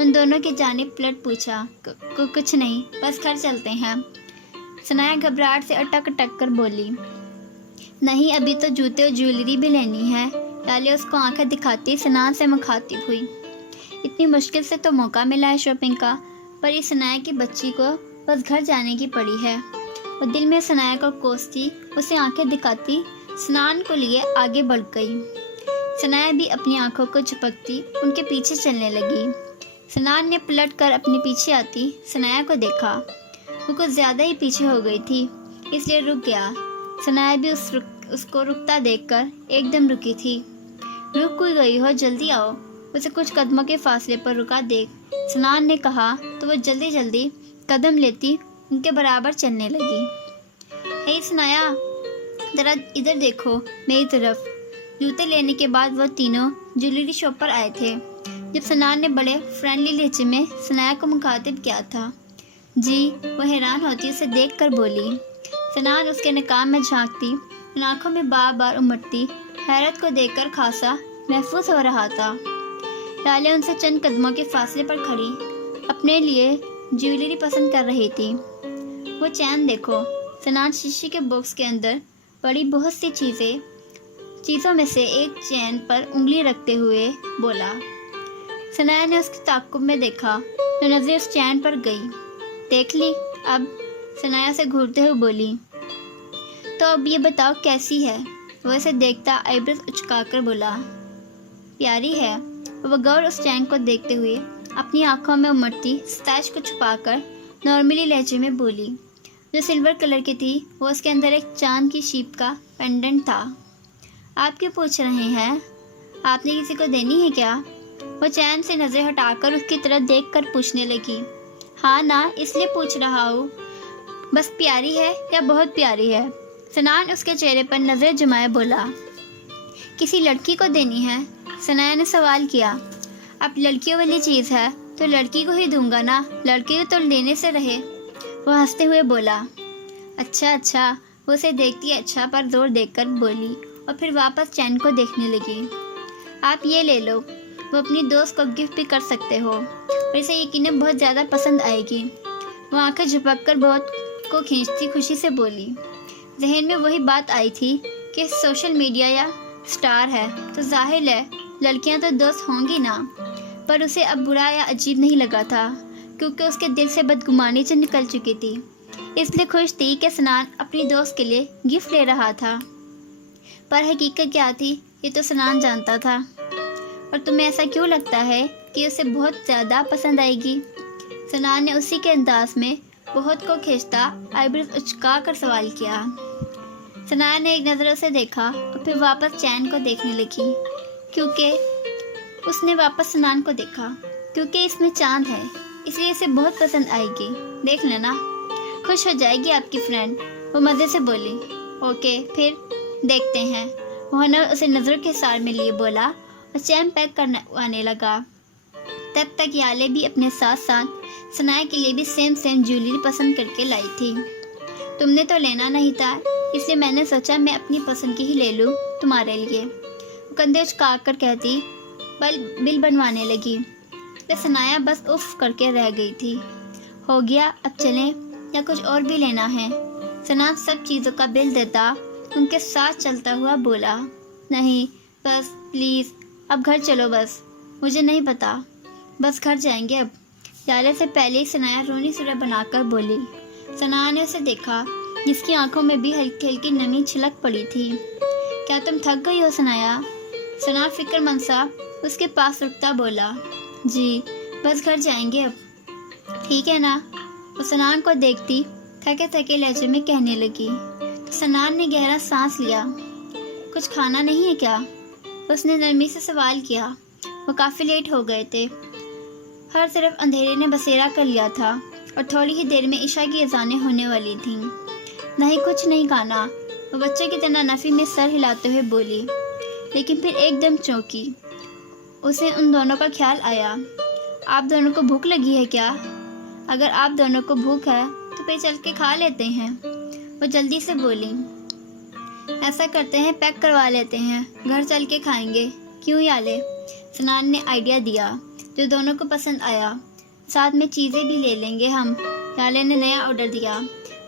ان دونوں کی جانب پلٹ پوچھا، کچھ نہیں، بس گھر چلتے ہیں۔ ثنایا گھبراہٹ سے اٹک اٹک کر بولی، نہیں، ابھی تو جوتے اور جیولری بھی لینی ہے۔ یالے اس کو آنکھیں دکھاتی سنان سے مخاطب ہوئی، اتنی مشکل سے تو موقع ملا ہے شاپنگ کا، پر اس ثنایا کی بچی کو بس گھر جانے کی پڑی ہے۔ وہ دل میں ثنایا کو کوستی، اسے آنکھیں دکھاتی سنان کو لیے آگے بڑھ گئی۔ ثنایا بھی اپنی آنکھوں کو جھپکتی ان کے پیچھے چلنے لگی۔ سنان نے پلٹ کر اپنے پیچھے آتی ثنایا کو دیکھا، وہ کچھ زیادہ ہی پیچھے ہو گئی تھی، اس لیے رک گیا۔ ثنایا بھی اس کو رکتا دیکھ کر ایک دم رکی تھی۔ رک کوئی گئی ہو، جلدی آؤ، اسے کچھ قدموں کے فاصلے پر رکا دیکھ سنان نے کہا تو وہ جلدی جلدی قدم لیتی ان کے برابر چلنے لگی۔ اے ثنایا، ذرا ادھر دیکھو میری طرف۔ جوتے لینے کے بعد وہ تینوں جویلری شاپ پر آئے تھے۔ جب سنان نے بڑے فرینڈلی لہجے میں ثنایا کو مخاطب کیا تھا، جی، وہ حیران ہوتی اسے دیکھ کر بولی۔ سنان اس کے نقاب میں جھانکتی، ان آنکھوں میں بار بار امٹتی حیرت کو دیکھ کر خاصا محفوظ ہو رہا تھا۔ یالے ان سے چند قدموں کے فاصلے پر کھڑی اپنے لیے جیولری پسند کر رہی تھی۔ وہ چین دیکھو۔ سنان شیشے کے باکس کے اندر پڑی بہت سی چیزوں میں سے ایک چین پر انگلی رکھتے ہوئے بولا۔ ثنایا نے اس کے تعاقب میں دیکھا تو نظر اس چین پر گئی۔ دیکھ لی اب؟ ثنایا سے گھورتے ہوئے بولی۔ تو اب یہ بتاؤ کیسی ہے؟ وہ اسے دیکھتا آئیبروز اچکا کر بولا، پیاری ہے۔ وہ غور اس چین کو دیکھتے ہوئے اپنی آنکھوں میں امٹتی ستائش کو چھپا کر نارملی لہجے میں بولی، جو سلور کلر کی تھی، وہ اس کے اندر ایک چاند کی شیپ کا پینڈنٹ تھا۔ آپ کیوں پوچھ رہے ہیں؟ آپ نے کسی کو دینی ہے کیا؟ وہ چین سے نظر ہٹا کر اس کی طرف دیکھ کر پوچھنے لگی۔ ہاں نا، اس لیے پوچھ رہا ہوں۔ بس پیاری ہے یا بہت پیاری ہے؟ سنان اس کے چہرے پر نظر جمائے بولا۔ کسی لڑکی کو دینی ہے؟ ثنایا نے سوال کیا۔ اب لڑکیوں والی چیز ہے تو لڑکی کو ہی دوں گا نا، لڑکی کو تو لینے سے رہے۔ وہ ہنستے ہوئے بولا۔ اچھا، وہ اسے دیکھتی اچھا پر زور دیکھ کر بولی اور پھر واپس چین کو دیکھنے لگی۔ آپ یہ لے لو، وہ اپنی دوست کو گفٹ بھی کر سکتے ہو اور اسے یقیناً بہت زیادہ پسند آئے گی۔ وہ آنکھیں جھپک کر بہت کو کھینچتی خوشی سے بولی۔ ذہن میں وہی بات آئی تھی کہ سوشل میڈیا یا سٹار ہے تو ظاہر ہے لڑکیاں تو دوست ہوں گی نا، پر اسے اب برا یا عجیب نہیں لگا تھا کیونکہ اس کے دل سے بدگمانی سے نکل چکی تھی، اس لیے خوش تھی کہ سنان اپنی دوست کے لیے گفٹ لے رہا تھا۔ پر حقیقت کیا تھی یہ تو سنان جانتا تھا۔ اور تمہیں ایسا کیوں لگتا ہے کہ اسے بہت زیادہ پسند آئے گی؟ سنان نے اسی کے انداز میں بہت کو کھینچتا آئیبروز اچکا کر سوال کیا۔ سنایا نے ایک نظر اسے دیکھا اور پھر واپس چین کو دیکھنے لگی، کیونکہ اس نے واپس سنان کو دیکھا کیونکہ اس میں چاند ہے، اس لیے اسے بہت پسند آئے گی۔ دیکھ لینا، خوش ہو جائے گی آپ کی فرینڈ، وہ مزے سے بولی۔ اوکے، پھر دیکھتے ہیں، وہ اسے نظروں کے سار میں لیے بولا اور چین پیک کروانے لگا۔ تب تک یالے بھی اپنے ساتھ ساتھ ثنایا کے لیے بھی سیم جیولری پسند کر کے لائی تھی۔ تم نے تو لینا نہیں تھا، اس لیے میں نے سوچا میں اپنی پسند کی ہی لے لوں تمہارے لیے، وہ کندھے اچکا کر کہتی بل بنوانے لگی۔ تو ثنایا بس اف کر کے رہ گئی تھی۔ ہو گیا، اب چلیں یا کچھ اور بھی لینا ہے؟ سنان سب چیزوں کا بل دیتا ان کے ساتھ چلتا ہوا بولا۔ نہیں، بس پلیز اب گھر چلو، بس مجھے نہیں پتا، بس گھر جائیں گے اب۔ یالے سے پہلے ہی ثنایا رونی سورہ بنا کر بولی۔ ثنایا نے اسے دیکھا جس کی آنکھوں میں بھی ہلکی ہلکی نمی چھلک پڑی تھی۔ کیا تم تھک گئی ہو ثنایا؟ ثنا فکر مند سا اس کے پاس رکتا بولا۔ جی، بس گھر جائیں گے اب، ٹھیک ہے نا؟ وہ سنان کو دیکھتی تھکے تھکے لہجے میں کہنے لگی۔ تو سنان نے گہرا سانس لیا۔ کچھ کھانا نہیں ہے کیا؟ اس نے نرمی سے سوال کیا۔ وہ کافی لیٹ ہو گئے تھے، ہر طرف اندھیرے نے بسیرا کر لیا تھا اور تھوڑی ہی دیر میں عشاء کی اذانیں ہونے والی تھیں۔ نہیں، کچھ نہیں کھانا، وہ بچے کی طرح نفی میں سر ہلاتے ہوئے بولی، لیکن پھر ایک دم چونکی۔ اسے ان دونوں کا خیال آیا۔ آپ دونوں کو بھوک لگی ہے کیا؟ اگر آپ دونوں کو بھوک ہے تو پھر چل کے کھا لیتے ہیں، وہ جلدی سے بولی۔ ایسا کرتے ہیں، پیک کروا لیتے ہیں، گھر چل کے کھائیں گے، کیوں یالے؟ سنان نے آئیڈیا دیا۔ جو دونوں کو پسند آیا۔ ساتھ میں چیزیں بھی لے لیں گے ہم، یالے نے نیا آرڈر دیا۔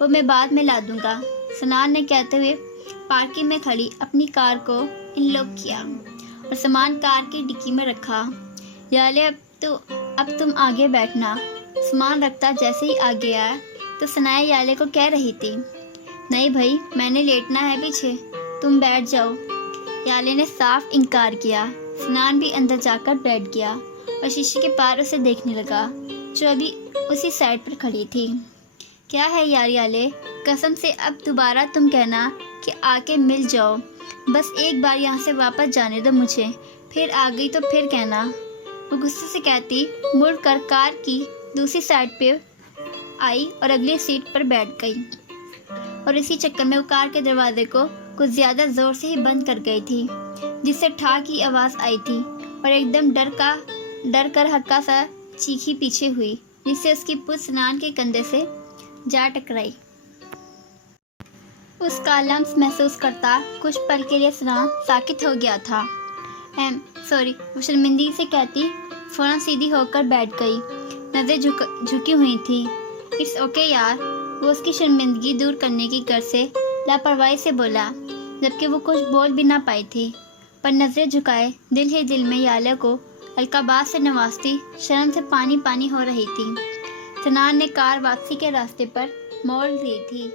وہ میں بعد میں لا دوں گا، سنان نے کہتے ہوئے پارکنگ میں کھڑی اپنی کار کو ان لاک کیا اور سامان کار کی ڈکی میں رکھا۔ یالے اب تم آگے بیٹھنا۔ سامان رکھتا جیسے ہی آگے آیا تو ثناء یالے کو کہہ رہی تھی، نہیں بھائی میں نے لیٹنا ہے پیچھے، تم بیٹھ جاؤ۔ یالے نے صاف انکار کیا۔ سنان بھی اندر جا کر بیٹھ گیا اور شیشے کے پار اسے دیکھنے لگا جو ابھی اسی سائڈ پر کھڑی تھی۔ کیا ہے یار یالے، قسم سے اب دوبارہ تم کہنا کہ آ کے مل جاؤ، بس ایک بار یہاں سے واپس جانے دو مجھے، پھر آ گئی تو پھر کہنا۔ وہ غصے سے کہتی مڑ کر کار کی دوسری سائڈ پہ آئی اور اگلی سیٹ پر بیٹھ گئی، اور اسی چکر میں وہ کار کے دروازے کو کچھ زیادہ زور سے ہی بند کر گئی تھی، جس سے ٹھا کی آواز آئی تھی اور ایک دم ڈر کر ہلکا سا چیخی پیچھے ہوئی، جس سے اس کی پشت سنان کے کندھے سے جا ٹکرائی۔ اس کا لمس محسوس کرتا کچھ پل کے لیے سنان ساکت ہو گیا تھا۔ سوری، وہ شرمندگی سے کہتی فوراً سیدھی ہو کر بیٹھ گئی، نظریں جھکی ہوئی تھی۔ اٹس اوکے یار، وہ اس کی شرمندگی دور کرنے کی غرض سے لاپرواہی سے بولا، جبکہ وہ کچھ بول بھی نہ پائی تھی، پر نظریں جھکائے دل ہی دل میں یالے کو القابات سے نوازتی شرم سے پانی پانی ہو رہی تھی۔ سنان نے کار واپسی کے راستے پر موڑ لی تھی۔